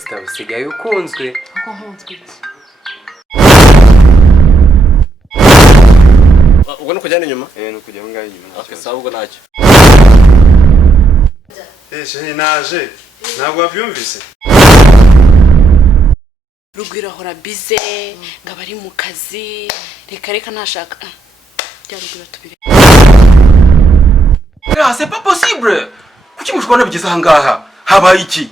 Sister usigaye ukunzwe. Uko nkunzwe iki? Ubwo no kujyana inyuma? No kujya ngaho inyuma. Okay, sawa ubwo ntacyo. Sheri naje. Ntabwo wabyumvise. Rugwiro ahora bize, ngaba ari mu kazi, reka ntashaka. Bya Rugwiro tubire. Ah, c'est pas possible. Kuki mushobora bigeze aha ngaha? Habaye iki?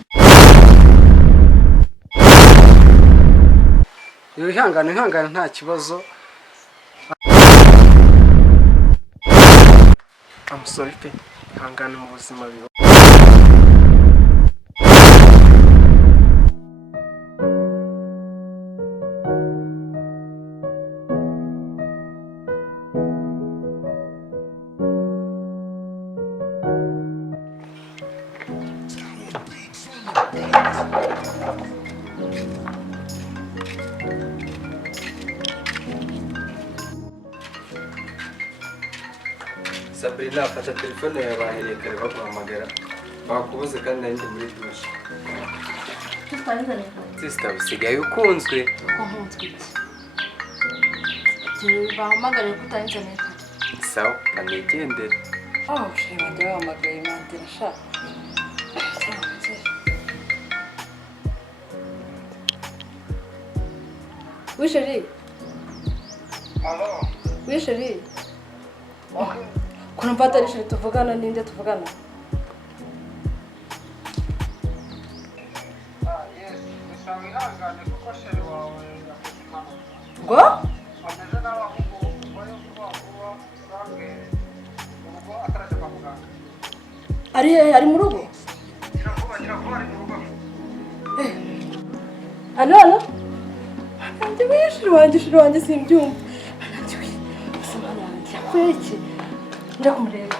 Ihangane nta kibazo. I'm sorry pe. Ihangane mu buzima biba. Sabrina fata telefone yawe bahereye kare baguhamagara bakubuze kandi nari ndi muri dushe. Sister usigaye ukunzwe. Uko nkunzwe iki? Bahamagare kuri internet. Sawa kanigendere. Okay, bajya bahamagaye mandira sha. Oui chérie. Allô? Oui chérie. Kuna mpata ni chérie tuvugana ninde tuvugana? Yes, nishawi hangane kuko sheri wawe yakushimana. Ngo? Ameze n'abahungu bayo kuba sange. Ubwo ataraje kwa muganga. Ari mu rugo? Gira vuba ari mu rugo. Allo? Andi wishiri wanjye simbyumva. Andi wi. Samana yanjye yakweki. Njya kumureba.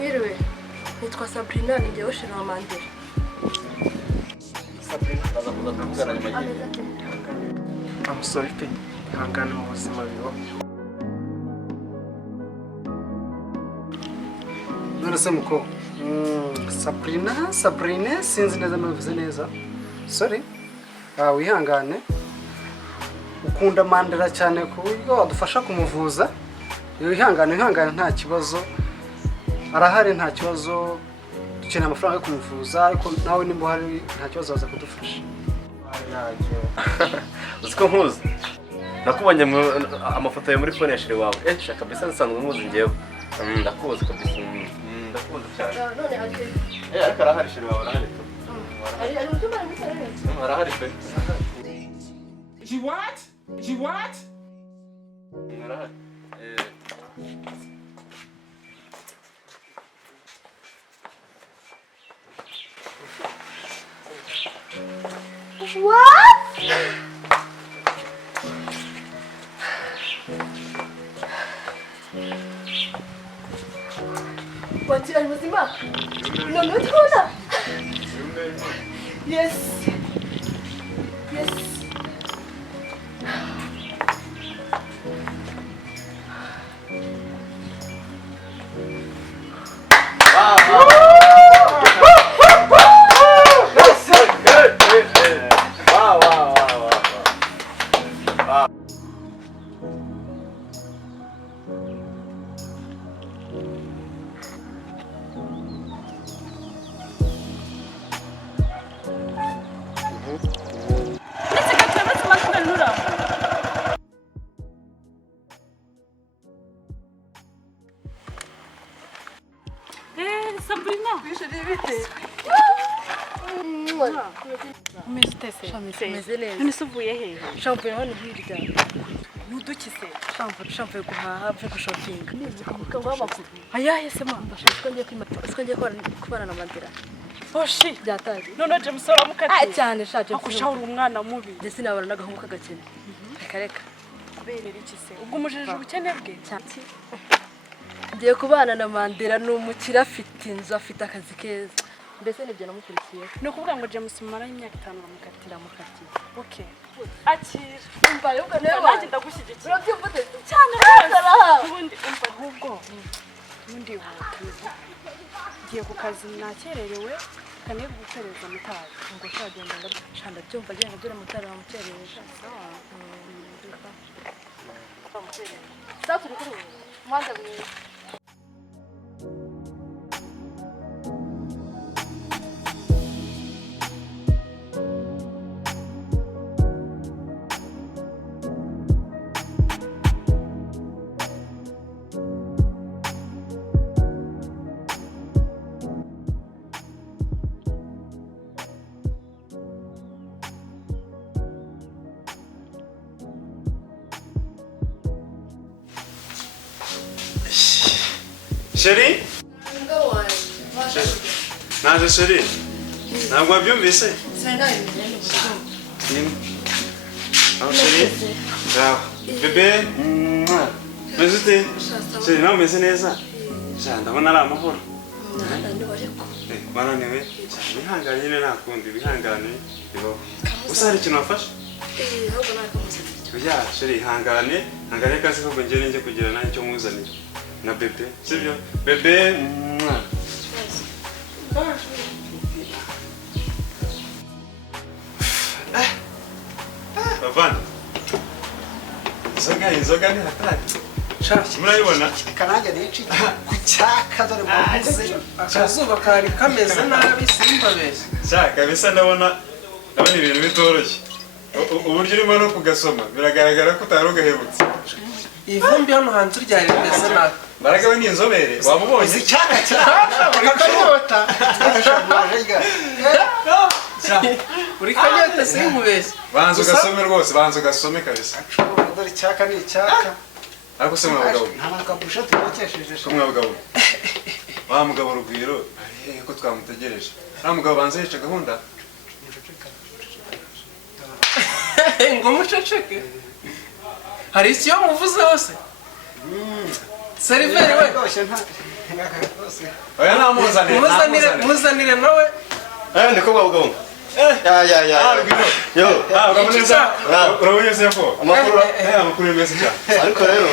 Wiriwe, nitwa Sabrina ni njyewe shira mandira. Sabrina baza kuza kuvugana nyuma y'igihe. I'm sorry pe. Ihangane mu buzima biba. None se muko. Sabrina sinzi neza navuze neza. Sorry. Wihangane. Ukunda Mandela cyane ku buryo wadufasha kumuvuza. Ihangane nta kibazo. Arahari nta kibazo. Dukeneye amafaranga yo kumuvuza ariko nawe nimba hari nta kibazo waza kudufasha. Uziko nkuzi. Nakubonye amafoto yawe muri phone ya sheri wawe. Shaka kabisa nsanzwe nkuzi ngewe. Ndakuzi kabisa. Ndakuzi cyane. None ake. Ariko arahari sheri wawe arahari tu. Ari mutuma muri internet. Arahari pe. She what? She what? Arahari. What? Wati ari muzima? None utubona? Yes. Yes. umeze utese Meze neza. none se uvuye hehe Shampoo hano hirya. nudukise Shampoo yo guhaha, yo gushopinga. Nibuka ngo amakuru. ayahe se mama Siko ngiye kubana na Mandela. hoshi Byataje. none James waramukatiye Cyane shaje. akushahura umwana mubi Ndetse nabana n'agahungu k'agakene. Reka. kubera iki se ubwo umujejije ubukene bwe Ngiye kubana na Mandela n'umukire afite inzu afite akazi keza. Mbese nibyo namukurikiye. ni ukuvuga ngo James mumaranye imyaka 5 uramukatira Mukatiye. okay akira Umva yo nanjye ndagushyigikira urabyumvute cyane rwose. ubundi umva ahubwo ubundi watuza ngiye ku kazi nakererewe kane gukereza mutazi Ngo shagenda ndashanda byumva agenda dore mutara wamukereje. Sasa turi kuri mwanza mwiza. Sheri? Naje Sheri. Ntabwo wabyumvise? Aho Sheri? Ciao. Bebe? Meze ute? Sheri nawe umeze neza? Sha ndabona ari amahoro. Bananiwe? Wihangane nyine nakundi wihangane bibaho. Gusa hari ikintu wafashe? Oya Sheri ihangane kazi ko ngende njye kugira nayo cyo muzanira. Na bebe, sibyo? Bebe, Bavana. Inzoga ni hatari. Murayibona? kanajya nici kucyaka dore mwavuze akazuba kari kameze nabi simbabeshye. Shaka bisa ndabona ibintu bitoroshye. Uburyo urimo no kugasoma biragaragara ko utari ugahebutse. Ivumbi hano hanze ryari rimeze nabi. Mbaraga we ni inzobere wamubonye icyaka cyakanyota Uri kanyota sinkubeshye. banza ugasome rwose banza ugasome kabisa dore icyaka ni icyaka ariko se mwabagabo nta kabusha tubakesheje ko mwabagabo wa mugabo Rugwiro ari ko twamutegereje ari mugabo banza yica gahunda Ngo muceceke. Hari icyo muvuze hose. Seriveri we. oya namuzanire Muzanire nawe. ndiko mwabagabo ya yo urabona ko amakuru meza cyane ariko rero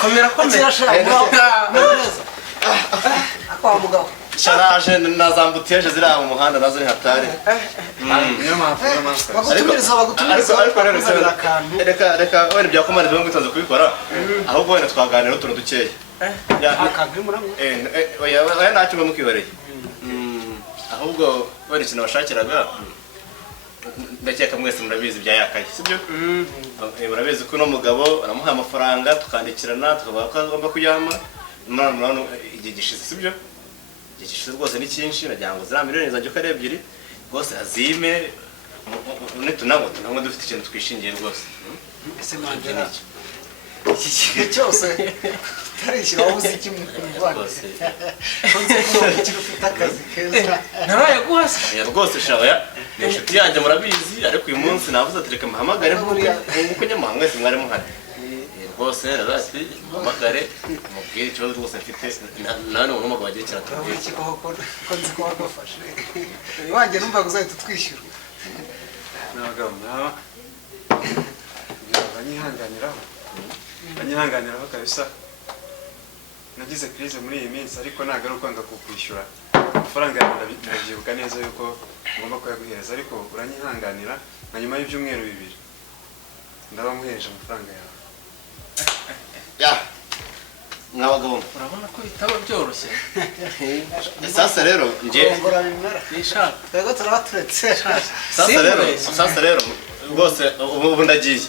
Komera. kwa mugabo sharaje nazambutiyeje zira mu muhanda nazo ni hatari niyo mpamvu bagutumiriza rero reka wenda byakomana byo ngutaza kubikora ahubwo wenda twaganira utuntu dukeya oya ntacyo mba mukihoreye ahubwo wenda ikintu bashakiraga ndakeka mwese murabizi bya yakaye sibyo murabizi ko uno mugabo aramuha amafaranga tukandikirana tukavuga ko agomba kujyama none igihe gishize sibyo igihe gishize rwose ni cyinshi nagira ngo zira miliyoni zanjye uko ari ebyiri rwose azime tunanywa dufite ikintu twishingiye rwose ese Mandela iki kigo cyose tarishyira wabuze iki mu kumva ufite akazi keza Narayaguhasa. rwose shaya ni inshuti yanjye murabizi ariko uyu munsi navuze ati reka muhamagare nk'uko nyamuha mwese mwari muhari rwose rati muhamagare mubwire ikibazo rwose mfite nawe ni umugabo wagiye kiratubwira ko nzi ko wagufashe iwanjye numva uzahita twishyura n'abagabo naba banyihanganiraho kabisa nagize crise muri iyi minsi ariko nagaruka nga kukwishyura amafaranga yawe ndabyibuka neza yuko ngomba kuyaguhereza ariko uranyihanganira na nyuma y'ibyumweru 2 ndaba muhereje amafaranga yawe mwabagabo Urabona ko bitaba byoroshye. sasa rero ngiye ngora bimera Nishaka. twego turabaturetse sasa rero rwose ubu ndagiye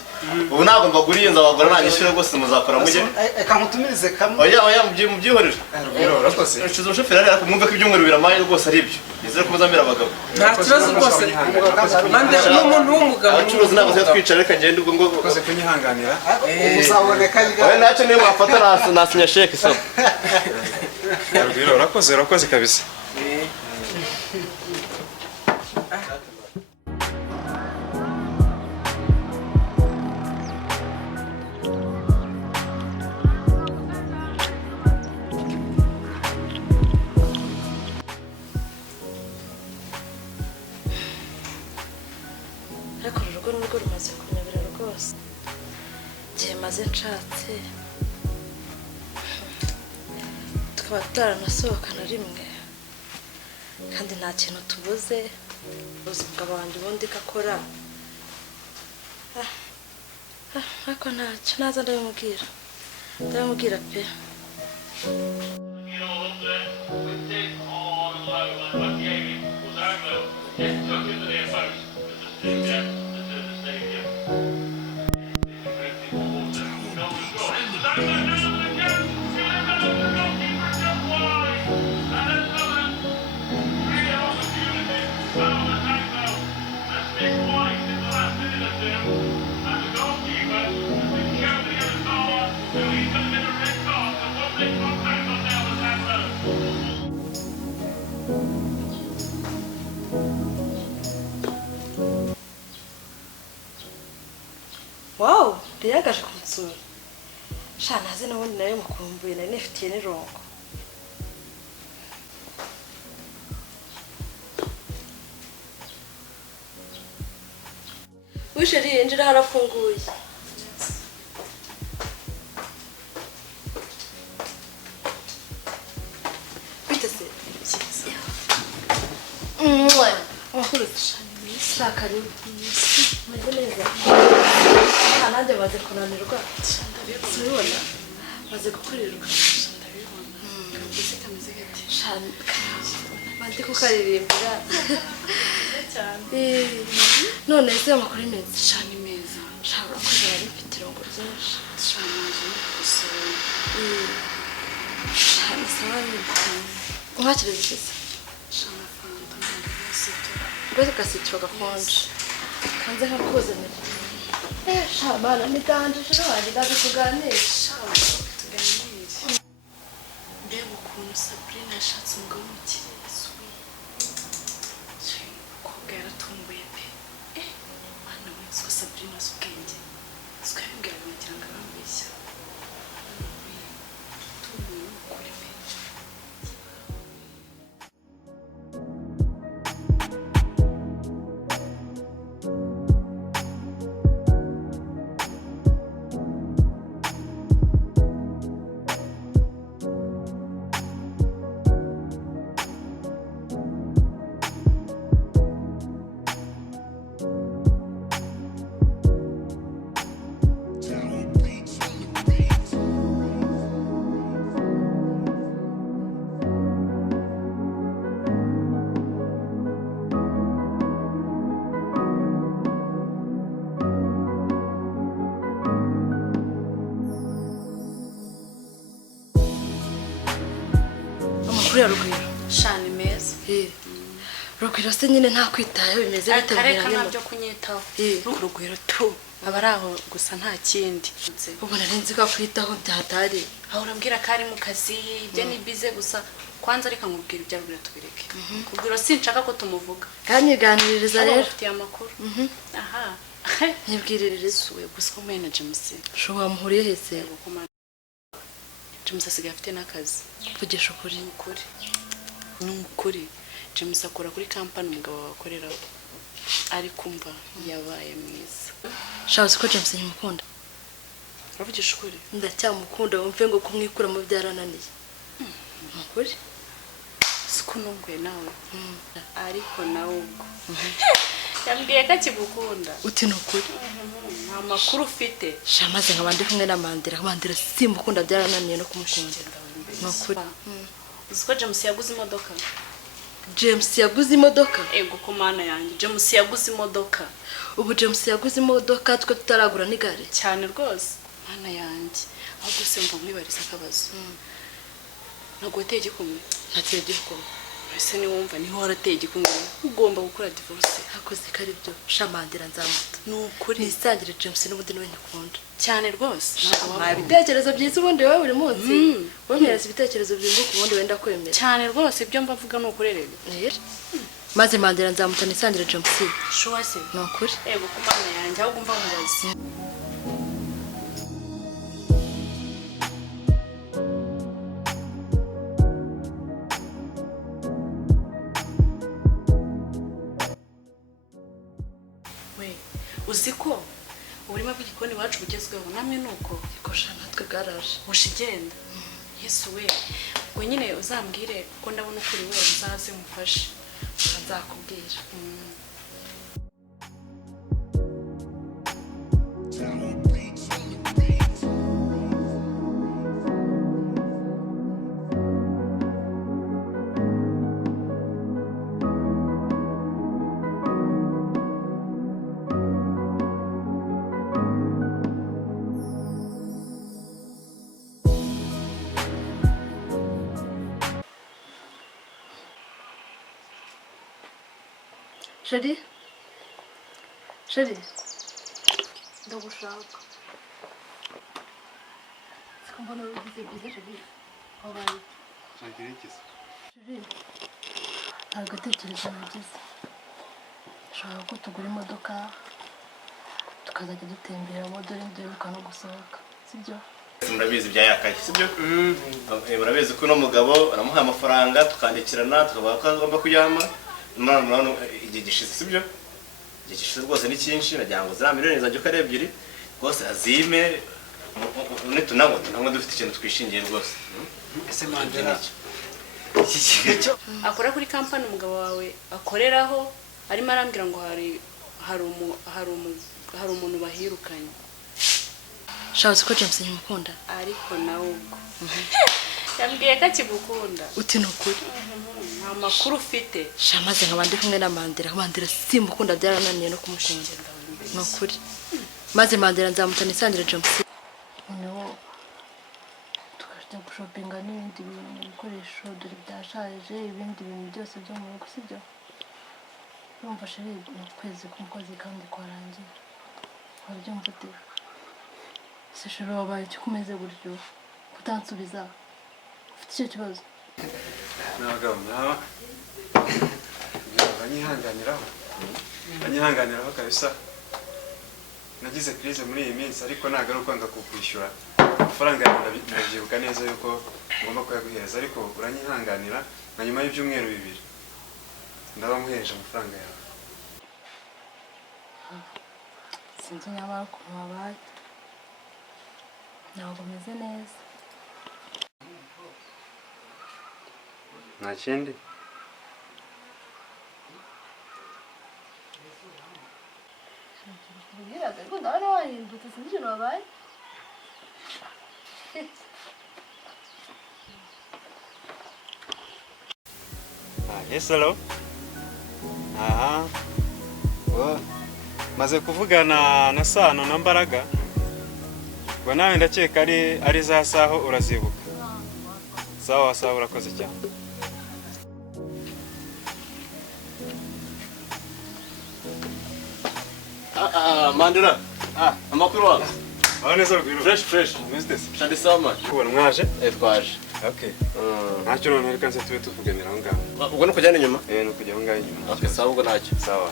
ubu ntabwo mbaguriye nzabagura nanyishyura rwose muzakora mujye reka nkutumirize kamwe oya mubyihorere Rugwiro urakoze nshize umushoferi ariko mwumve ko ibyumweru biramaye rwose ari byo nizere ko muzamira abagabo nta kibazo rwose mandera n'umuntu w'umugabo abacuruzi ntabwo tujya twicara reka ngende ubwo ngo urakoze kunyihanganira uzaboneka wowe ntacyo niyo mwafata nasinya sheke sawa Rugwiro urakoze kabisa ariko urugo n'urwo rumaze kunyobera rwose igihe maze nshatse tukaba tutaranasohoka na rimwe kandi nta kintu tubuze ubuzima bw'abantu ubundi gakora ariko ntacyo naza ndabimubwira pe wow riyagaje kunsura sha nazi n'ubundi nayo mukumbuye nari nifitiye n'irongo wisheri yinjira harafunguye bite se amakuru shaka ni meze neza nanjye maze kunanirwa ndabibona maze gukurirwa ndabibona mbese kameze gati bandi kukaririmbira none se amakuru meza Shani meza. shaka ko nari mfite irongo ryinshi Shani naje gusura. shaka sawa mwakirize Shana fanta ndabasita. rwose gasitiro gakonje kanze nkakuzanira shabana niganje shiro wari gaje kuganisha Tuganire. Mbega ukuntu Sabrina yashatse umugabo w'umukiriya umukobwa yaratumbuye pe mwana we siko Sabrina azi ubwenge siko yabibwira kugira ngo arambeshya tumbuye ukuri pe amakuru ya Rugwiro Shani meza. Rugwiro se nyine nta kwitayeho bimeze bite Akareka mbwira nabyo kunyitaho. Eh. Urugwiro tu aba ari aho gusa nta kindi. ubu nari nzi ko kwitaho byatari aho urambwira ko ari mu kazi ibyo ni bize gusa kwanza reka nkubwira ibya Rugwiro tubireke. Kubwira sinshaka ko tumuvuga. kanyiganiririza Aba rero ufitiye amakuru. Aha. nyibwiririza Suwe gusa ko mwene James. shobora muhuriye hese Yego komanda. James asigaye afite n'akazi. kuvugisha ukuri Ukuri. Ni ukuri. James akora kuri kampani umugabo wakoreraho. Ari kumva yabaye mwiza. shaka uzi ko James nyimukunda Uravugisha ukuri? ndacyamukunda wumve ngo kumwikuramo byarananiye ukuri Siko nungwe nawe. Ariko nawe ubwo. Yambwiye ko akigukunda. uti ni ukuri Nta makuru ufite. sha maze nkaba ndi kumwe na Mandira simukunda byarananiye no kumukunda ni ukuri Uzi ko James yaguze imodoka? James yaguze imodoka. ego ko mana yanjye James yaguze imodoka Ubu James yaguze imodoka twe tutaragura n'igare. cyane rwose mana yanjye ahubwo se mva mwibariza akabazo ntabwo wateye igikumwe Ntateye igikumwe. ese niwumva niho warateye igikumwe ugomba gukora divorce Hakoze ko ari byo shamandira nzamuta. ni ukuri Nisangire James n'ubundi niwe nyakunda. cyane rwose Nta bitekerezo byiza ubundi wowe buri munsi. Wemera ibitekerezo byunguka ubundi wenda kwemera. cyane rwose ibyo mbavuga ni ukurerega Maze mandira nzamuta nisangire James. shuwa se Ni ukuri. ego ku mana yanjye ahubwo mva nkubaze we uzi ko uburima bw'igikoni iwacu bugezweho namwe ni uko Ikosha natwe garaje. usha igenda yesu we ngo nyine uzambwire ko ndabona ukuri we uzaze mufashe Nzakubwira. Chérie? Chérie? Ndagushaka. Siko mbona ugize byiza chérie. Wabaye. Shagira ikiza. Chérie. Nta gatekerezo nagize. Nshaka ko tugura imodoka tukazajya dutembera dore duheruka no gusohoka. Sibyo? murabizi bya yakaye sibyo murabizi ko uno mugabo aramuha amafaranga tukandikirana tukavuga ko agomba kujyama none igihe gishize sibyo igihe gishize rwose ni cyinshi nagira ngo zira miliyoni zanjye uko ari ebyiri rwose azime nitunabwo dufite ikintu twishingiye rwose ese Mandela akora kuri kampani umugabo wawe akoreraho arimo arambwira ngo hari umuntu bahirukanye Shabuze ko James nyimukunda. ariko nawe ubwo yambwiye ko akigukunda Uti nukuri. nta makuru ufite Shamaze nkabandi kumwe na Mandira. Mandira simukunda byarananiye no kumukunda. Nukuri. Maze Mandira nzamuta nisangire James. Noneho tukajya gushopinga n'ibindi bikoresho dore byashaje ibindi bintu byose byo mu rugo sibyo. Urumva sheri ukwezi k'umukozi kandi kwarangiye. Wabyumva ute? Se sheri wabaye icyo kumeze gutyo kutansubiza. Ufite icyo kibazo? Ntabwo mwaba. Banyihanganiraho kabisa. Nagize crise muri iyi minsi ariko ntabwo ari ukwanga kukwishyura. Amafaranga yawe ndabyibuka neza yuko ngomba kuyaguhereza ariko uranyihanganira na nyuma y'ibyumweru 2 ndaba muhereje amafaranga yawe. Sinzi nyamara ukuntu wabaye. Ntabwo meze neza. Nta kindi. Biraga ariko ndabona wahindutse sinzi ikintu wabaye. Yes, hello. Aha. Maze kuvugana na Sano na Mbaraga. Ngo nawe ndakeka ari za saho urazibuka. Sawa urakoze cyane. Mandela amakuru wawe Aho neza rwiro. fresh Mr. shandi sama Kubona mwaje? twaje Okay. Ntacyo none reka nse tube tuvuganira aho ngaho. ubwo no kujyana inyuma No kujya aho ngaho inyuma. okay sawa ubwo ntacyo Sawa.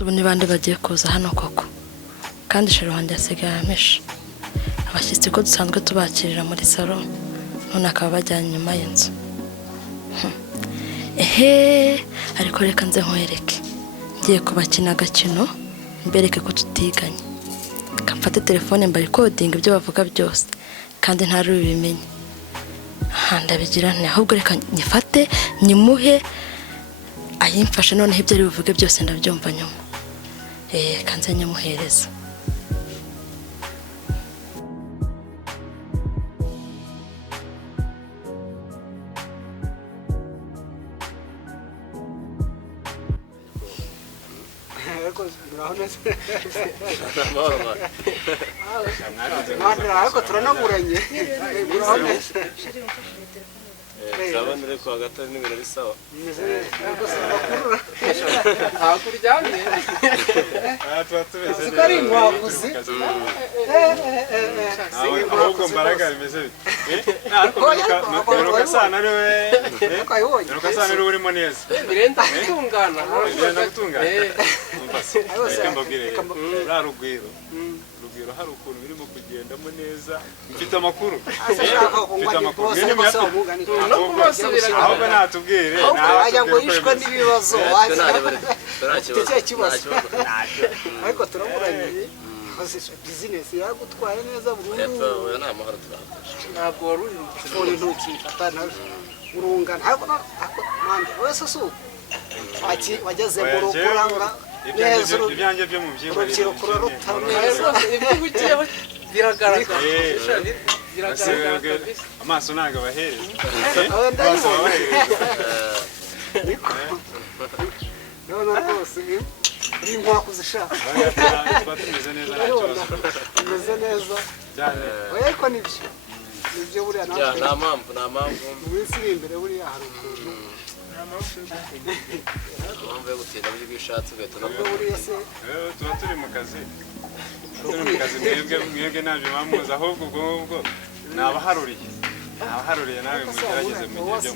Ubu ni bande bagiye kuza hano koko. Kandi shero wanjye asigaye amesha. Abashyitsi ko dusanzwe tubakirira muri salon none akaba bajyanye nyuma y'inzu. Ehe, ariko reka nze nkwereke. Ngiye kubakina agakino mbereke ko tutiganye. Kamfate telefone mba recording ibyo bavuga byose kandi ntari ubimenye. ndabigira nti ahubwo reka nyifate nyimuhe ayimfashe noneho ibyo ari buvuge byose ndabyumva nyuma kanze nyamuhereza ariko turanaburanye turabona uri kuwa gatatu n'ibintu bisawa hakuryamye tuba tumeze uzi ko ari inkwakuzi ahubwo mbaraga bimeze bite meruka sana ari we meruka sana ari urimo neza birenda gutungana birenda gutungana reka mbabwire ruriya rugwiro hari ukuntu birimo kugendamo neza mfite amakuru mfite amakuru ahubwo natubwire ajya ngo yishwe n'ibibazo ufite cya kibazo ariko turaburanye bizinesi yagutwaye neza burundu ntabwo wari uri ntukifata nawe urungana ariko mande wese si uko wageze mu rugo uranga neza ibyanjye byo mu byimba urubyiruko ruraruta neza ibyo ugiyeho biragaragara amaso ntabwo abahereza amaso abahereza none rwose uri inkwaku zishaka tuba tumeze neza nta kibazo tumeze neza oya ariko nibyo buriya nta mpamvu mu minsi iri imbere buriya hari ukuntu impamvu yo gutinda buryo bw'ishatsi ugahita nabwo buriya se tuba turi mu kazi mwebwe ntabyo bamuzi ahubwo ubwo ngubwo ni abaharuriye nawe mugerageze mugire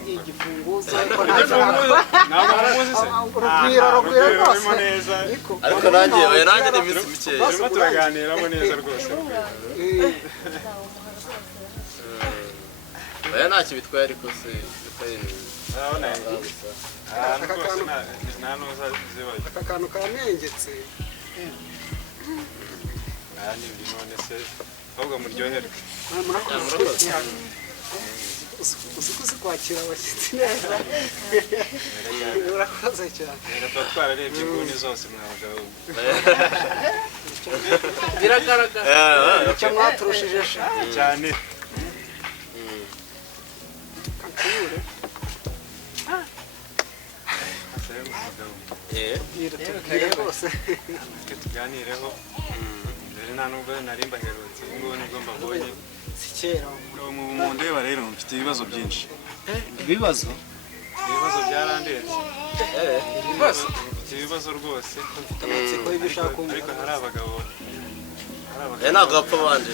ibyo mukora ntabwo muzi se urugwiro rurimo neza ariko nanjye ni iminsi mikeya turimo turaganiramo neza rwose oya ntacyo bitwaye ariko se urabona ahantu rwose nta n'uza zibaye aka kantu kanengetse aha ni buri none se ahubwo muryoherwe uzi ko uzi kwakira abashyitsi neza urakoze cyane reka tuba twararebye inguni zose mwabagabo biragaragara icyo mwaturushije cyane kakubure tubwire rwose tuganireho mbere nta nubwo nari mbaherutse ubu ngubu nibwo mbabonye si kera mu ndeba rero mfite ibibazo byinshi ibibazo byarandenze mfite ibibazo rwose amatsiko y'ibyo ushaka ariko hari abagabo ntabwo bapfa banje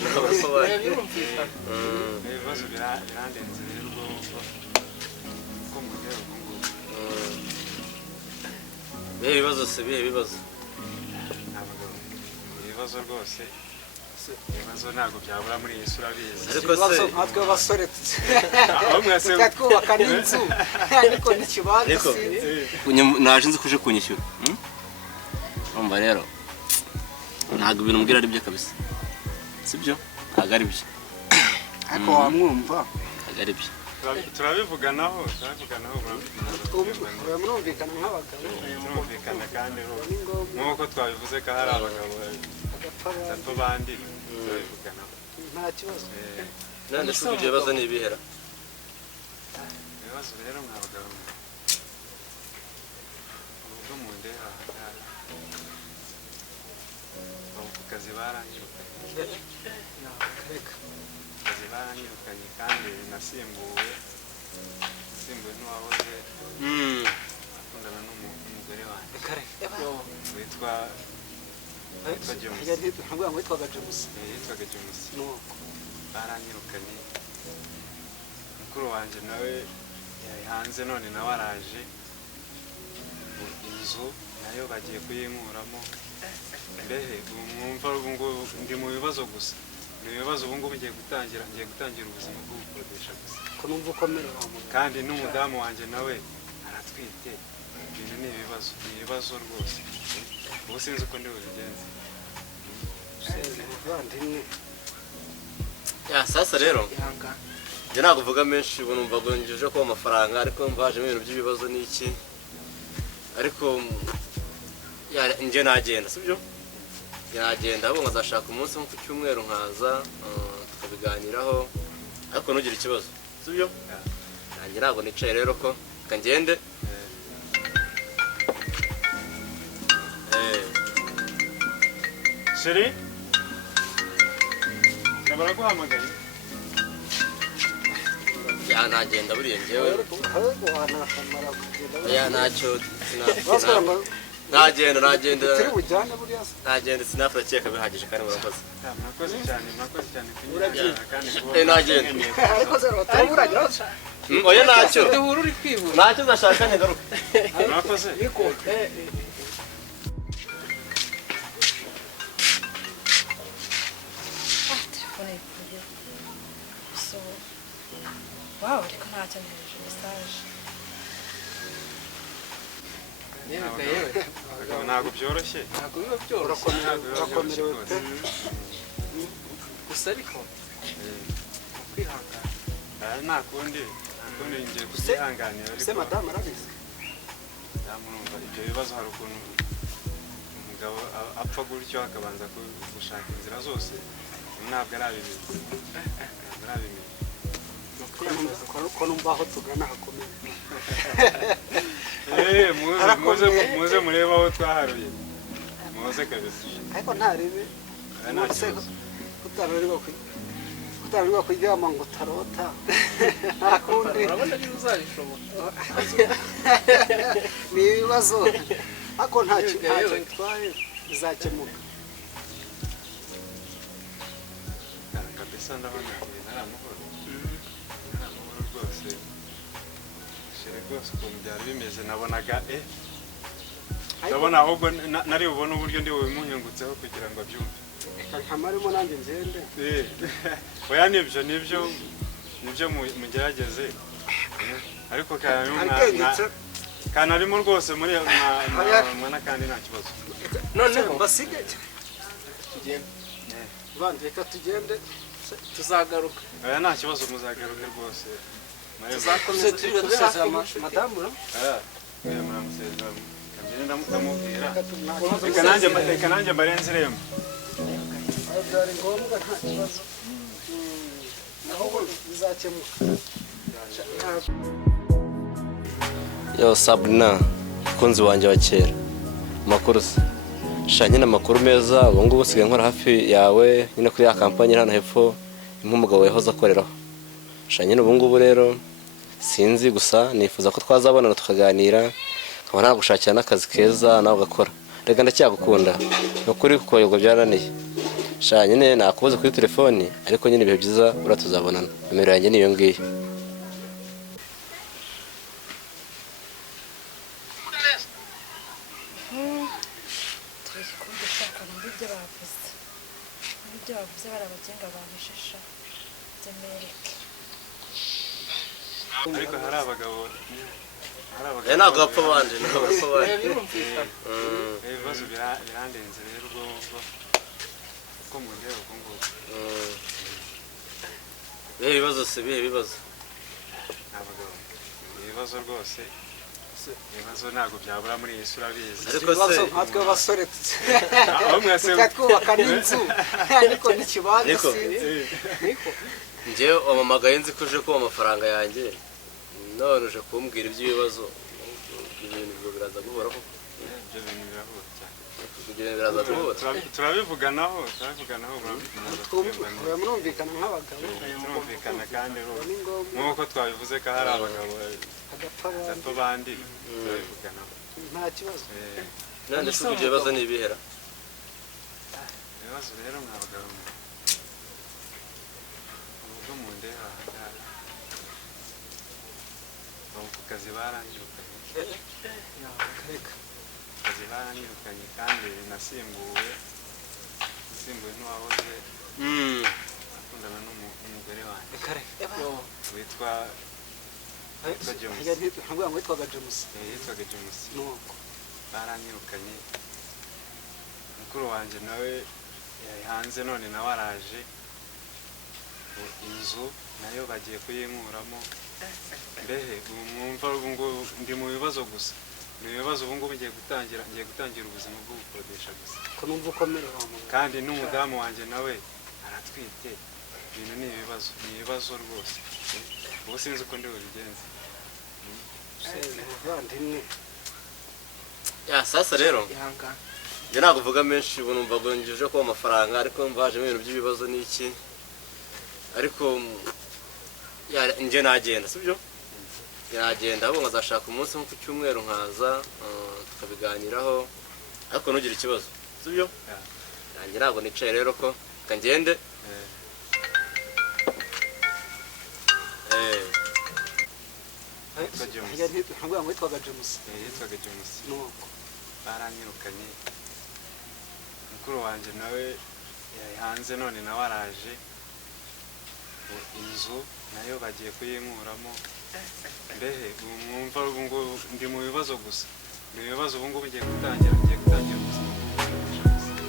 ibibazo birandenze rero uko mundeba ubu ngubu bihe ibibazo se bihe ibibazo ibibazo rwose ibibazo ntabwo byabura muri iyi sura bizi ariko se nkatwe abasore mwese twubaka n'inzu ariko n'ikibanza naje nzi ko uje kunyishyura urumva rero ntabwo ibintu mbwira ari byo kabisa sibyo ntabwo ari byo ariko wamwumva ntabwo ari byo turabivuganaho murumvikana nk'abagabo turumvikana kandi nk'uko twabivuze ko hari abagabo batapfa bandi turabivuganaho nta kibazo none se ibyo bibazo ni ibihera ibibazo rero mwabagabo ubwo mu ndeba ku kazi baranyirukanye kandi nasimbuwe n'uwahoze akundana n'umugore wanjye witwa James witwaga James yitwaga James baranyirukanye mukuru wanjye nawe yari hanze none nawe araje inzu nayo bagiye kuyinkuramo mbehe mwumva ubu ngubu ndi mu bibazo gusa ni ibibazo ubu ngubu ngiye gutangira ubuzima bwo gukodesha gusa ko numva ukomeye kandi n'umudamu wanjye nawe aratwite ibintu ni ibibazo rwose ubu sinzi uko ndi bubigenze muvandimwe sasa rero njye ntabwo uvuga menshi ubu numva ngo njye uje kuba amafaranga ariko mva hajemo ibintu by'ibibazo n'iki ariko njye nagenda sibyo nagenda ahubwo nkazashaka umunsi nko ku cyumweru nkaza tukabiganiraho ariko ntugire ikibazo sibyo nanjye ntabwo nicaye rero ko reka ngende Sheri ndabara guhamagaye nagenda buriya njyewe ahubwo wanakamara kugenda ya ntacyo nagenda turi bujyane buriya se nagenda sinafura keka bihagije kandi murakoze murakoze cyane kunyuragirana kandi nagenda ariko se batuburagira oya ntacyo uri kwibura ntacyo uzashaka ntigaruke murakoze telefone ikuye so wow ariko ntacyo ntegereje mesaje ntabwo byoroshye ntabwo biba byoroshye urakomerewe pe gusa ariko kwihangana nta kundi ngiye kubyihanganira ariko se madamu arabizi ndamurumva ibyo bibazo hari ukuntu umugabo apfa gutyo akabanza gushaka inzira zose ntabwo arabimenya ko numva aho tugana hakomeye muze murebe aho twaharuye muze kabisa ariko ntarebe utarirwa kuryama ngo utarota nta kundi urabona niba uzabishobora ni ibibazo ariko ntacyo bitwaye bizakemuka kabisa ndabona ari amahoro rwose shere rwose ukuntu byari bimeze nabonaga ndabona ahubwo nari bubone uburyo ndi bubimunyungutseho kugira ngo abyumve reka nkamarimo nanjye ngende oya nibyo mugerageze ariko kanarimo rwose muri mwana kandi nta kibazo noneho basige tugende bandi reka tugende tuzagaruka oya nta kibazo muzagaruke rwose tuzakomeza turiwe dusezera madamu muramusezera ndamubwira reka nanjye mbarenze irembo byari ngombwa nta kibazo naho bizakemuka yo Sabrina kunzi wanjye wa kera amakuru se sha nyine amakuru meza ubu ngubu usigaye nkora hafi yawe nyine kuri ya kampani hano hepfo nk'umugabo yahoze akoreraho sha nyine ubu ngubu rero sinzi gusa nifuza ko twazabonana tukaganira nkaba nagushakira n'akazi keza nawe ugakora reka ndacyagukunda ni ukuri kuko yego byarananiye sha nyine nakubuze kuri telefoni ariko nyine ibihe byiza buriya tuzabonana nimero yanjye niyo ngiyo turi gushaka muri ibyo bavuze bari abagenga bahishisha byemereke ariko hari abagabo ntabwo bapfa abandi ibibazo birandenze rero ubwo uko mundeba ubwo ngubwo bihe bibazo se bihe bibazo abagabo ibibazo rwose ibibazo ntabwo byabura muri iyi sura bizi ariko ibibazo se nkatwe abasore aho mwese twubaka n'inzu ariko n'ikibanza sinzi njyewe wamamagaye nzi ko uje kuba amafaranga yanjye none uje kumbwira iby'ibibazo ibintu biraza guhora koko ibyo bintu birahura cyane ibyo biraza guhura turabivuganaho murumvikana nk'abagabo turumvikana kandi ni ngombwa nk'uko twabivuze ko hari abagabo agapfa badapfa abandi turabivuganaho nta kibazo none se ibyo bibazo ni ibihera ibibazo rero mwabagabo ubwo mu ndeba ku kazi baranyirukanye kandi nasimbuwe n'uwahoze akundana n'umugore wanjye witwa James ntabwo witwaga James yitwaga James nuko baranyirukanye mukuru wanjye nawe yari hanze none nawe araje inzu nayo bagiye kuyinkuramo mbehe mwumva ubu ngo ndi mu bibazo gusa ni ibibazo ubu ngubu ngiye gutangira ubuzima bwo gukodesha gusa ko numva ukomeye wa muntu kandi n'umudamu wanjye nawe aratwite ibintu ni ibibazo rwose ubu sinzi uko ndi bubigenze umuvandimwe ya sasa rero ihangane njye ntabwo uvuga menshi ubu numva ngo njije kuba amafaranga ariko mva hajemo ibintu by'ibibazo n'iki ariko njye nagenda sibyo nagenda ahubwo nkazashaka umunsi nko ku cyumweru nkaza tukabiganiraho ariko ntugire ikibazo sibyo nanjye ntabwo nicaye rero ko reka ngende ntabwo ngo witwaga James yitwaga James nuko baranyirukanye mukuru wanjye nawe yari hanze none nawe araje inzu nayo bagiye kuyinkuramo mbehe mwumva ubu ngo ndi mu bibazo gusa ni ibibazo ubu ngubu ngiye gutangira ubuzima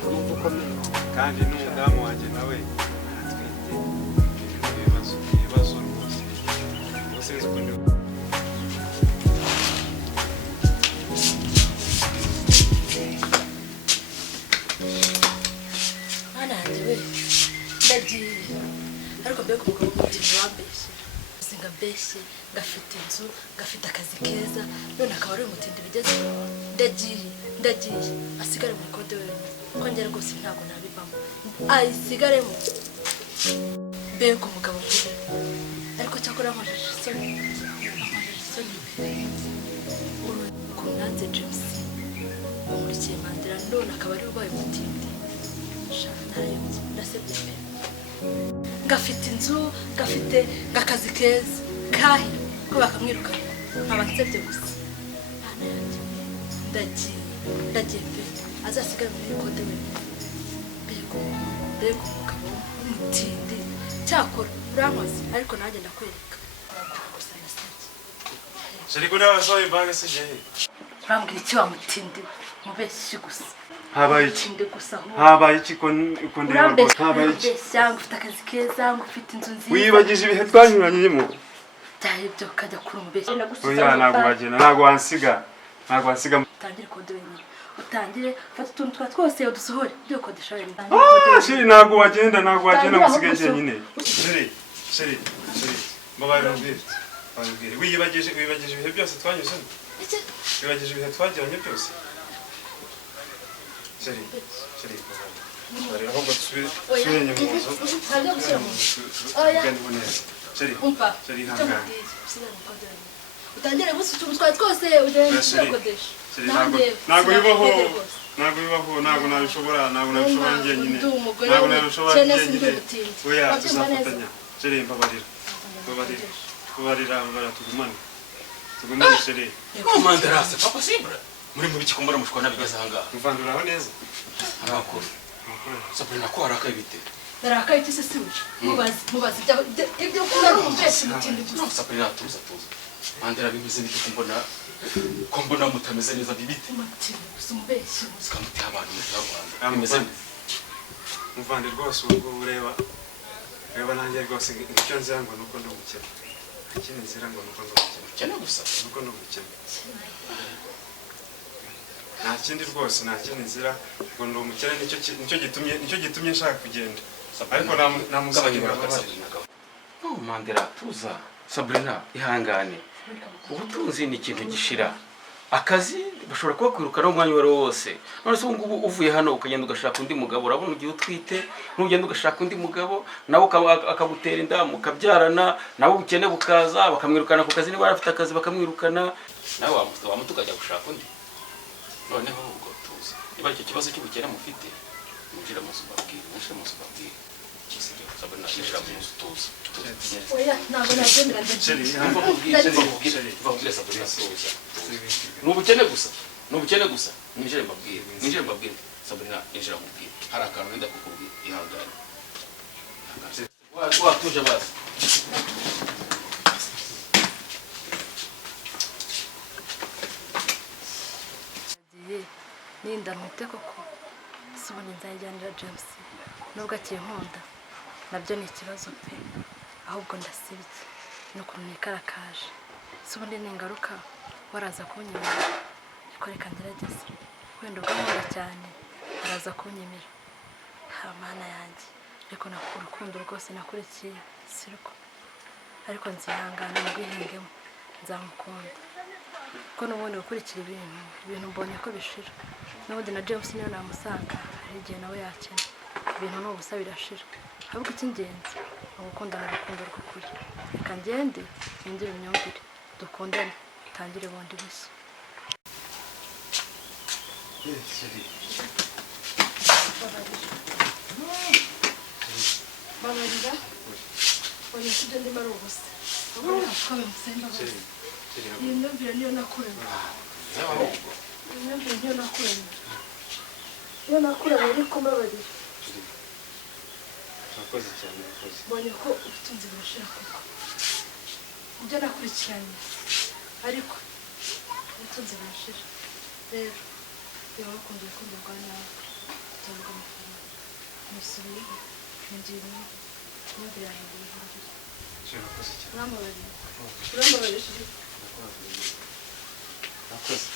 numva ukomeye kandi n'umudamu wanjye nawe aratwite ibibazo rwose ubu sinzi uko ndi mwana yanjye we ndagiye ariko mbega umugabo w'umutima wambeshye uzi ngabeshye ngafite inzu ngafite akazi keza none akaba ari umutindi bigezeho ndagiye asigare mu kode wenyine ko njye rwose ntabwo nabivamo ayisigaremo mbega umugabo mwiza ariko cyakora nkojeje isoni kunanze James umurikiye Mandela none akaba ari ubaye umutindi ndasebye pe ngafite inzu ngafite ngakazi keza kahira ko bakamwirukana nkaba nsebye gusa hano yanjye ndagiye pe azasigara muri kode we mbega umugabo w'umutindi cyakora urankoze ariko nanjye ndakwereka gusa nasebye ariko n'abasohoye imbaga se jehe urambwira iki wa mutindi mubeshyi gusa habaye iki mutindi gusa habaye iki ko ndeba rwose habaye iki cyangwa ufite akazi keza ngo ufite inzu nziza wiyibagije ibihe twanyuranyemo byahe byo kajya kuri umubeshyi oya ntabwo wansiga utangire kode wenyine utangire fata utuntu twa twose udusohore byo kodesha wenyine shiri ntabwo wagenda musigaye jyenyine shiri mbabarira mbwira wiyibagije ibihe byose twanyuzemo wibagije ibihe twagiranye byose shiri mbabarira ahubwo dusubire mu nzu tuganire neza shiri hangane utangire gusa utuntu twa twose ugende kodesha ntabwo bibaho ntabwo nabishobora njyenyine oya tuzafatanya shiri mbabarira tugumane shiri Mandela c'est pas possible muri mu biki kumbona mushwana bigeze ahangaha mvanduraho neza amakuru Sabrina ko harakaye bite narakaye iki se siwe mubaze ibyo ukora ari umubeshyi mutindi gusa Sabrina tuza Mandela bimeze bite kumbona mutameze neza bibite mutindi gusa umubeshyi sikamuteye abantu mu Rwanda bimeze muvandi rwose ubwo ureba nanjye rwose icyo nzira ngo nuko ndi umukene ikindi nzira ngo nuko ndi umukene gusa nuko ndi umukene nta kindi rwose nta kindi nzira ngo ndi umukene nicyo gitumye nshaka kugenda ariko namusabira Mandela tuza Sabrina ihangane ubutunzi ni ikintu gishira akazi bashobora kuba kwirukana umwanya wari wose none se ngubu uvuye hano ukagenda ugashaka undi mugabo urabona ugiye utwite n'ugenda ugashaka undi mugabo nawe akagutera inda mukabyarana nawe ubukene bukaza bakamwirukana ku kazi niba afite akazi bakamwirukana nawe wamuta ukajya gushaka undi noneho ubwo tuza niba icyo kibazo cy'ubukene mufite mwinjira mu nzu babwire Sabrina yinjira mu nzu tuza oya ntabwo nagendera n'ubukene gusa ninjire mbabwire Sabrina ninjira mubwire hari akantu wenda kukubwira ihangane watuje bazi ninda mwite koko subone nzayijyanira James nubwo akiye nkunda nabyo ni ikibazo pe ahubwo ndasibye n'ukuntu nikarakaje si ubundi ningaruka waraza kunyemera ariko reka ngerageze wenda ugahora cyane araza kunyemera mana yanjye ariko urukundo rwose nakurikiye sirwo ariko nzihangana mbwihingemo nzamukunda kuko n'ubundi gukurikira ibintu mbonye ko bishira n'ubundi na James niyo namusanga hari igihe nawe yakena ibintu n'ubusa birashira ahubwo icy'ingenzi ni ugukundana urukundo rw'ukuri reka ngende hindure imyumvire dukundane dutangire bundi bushya babarira oya sibyo ndimo ari ubusa ahubwo reka tukabe musemba bose iyi myumvire niyo nakuranye iyi myumvire niyo nakuranye ariko mbabarira urakoze cyane urakoze mbonye ko ubutunzi burashira koko ibyo nakurikiranye ariko ubutunzi burashira rero reba bakunda urukundo rwa nawe utunga amafaranga musubiyeho ngira imyumvire yanjye yihindura urakoze cyane urambabarishije urakoze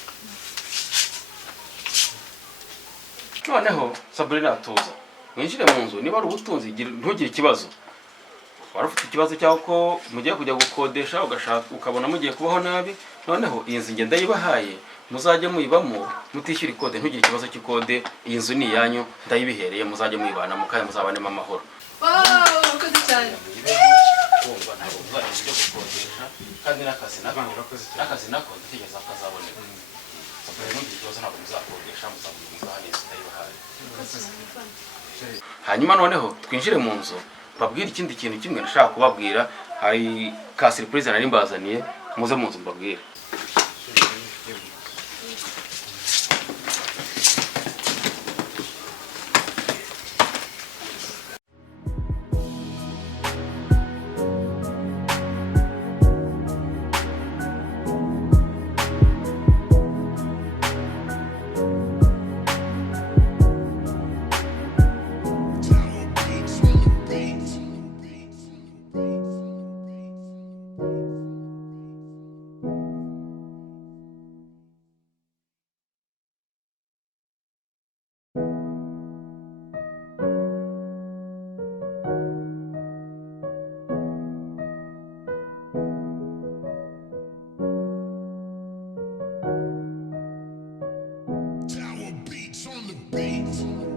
noneho Sabrina tuza mwinjire mu nzu niba ari ubutunzi ntugire ikibazo wari ufite ikibazo cyaho ko mugiye kujya gukodesha ugashaka ukabona mugiye kubaho nabi noneho iyi nzu ngenda yibahaye muzajye muyibamo mutishyura ikode ntugire ikibazo cy'ikode iyi nzu ni iyanyu ndayibihereye muzajye muyibana mukaya muzabanemo amahoro urakoze cyane kumva ntabwo muzajya mujya gukodesha kandi n'akazi nako ndategereza kazaboneka ntugire ikibazo ntabwo muzakodesha muzamuha neza ndayibahaye hanyuma noneho twinjire mu nzu babwire ikindi kintu kimwe nashaka kubabwira hari ka surprise nari mbazaniye muze mu nzu mbabwire On the beat.